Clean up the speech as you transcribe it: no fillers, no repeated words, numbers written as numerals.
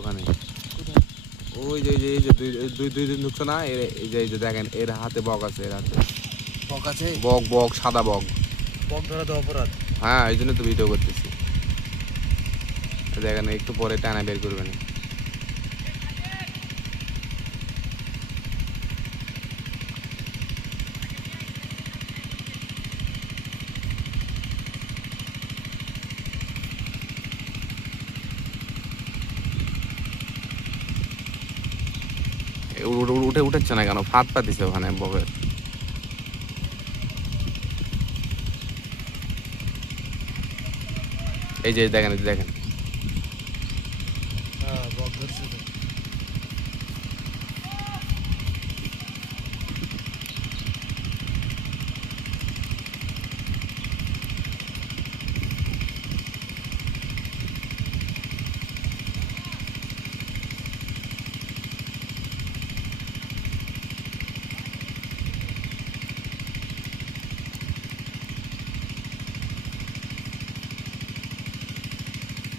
ওখানে ওই যে এই যে দুই দুই দিন ঢুকছে না, এই যে দেখেন এর হাতে বক আছে, এর হাতে বক আছে। বক বক সাদা বক। বক ধরা তো অপরাধ। হ্যাঁ এই জন্য তো ভিডিও করতেছি। দেখেন একটু পরে টানা বের করবেন। উঠেছে না কেন? ফাঁদ পাতিছে ওখানে বকের। এই যে দেখেন, দেখেন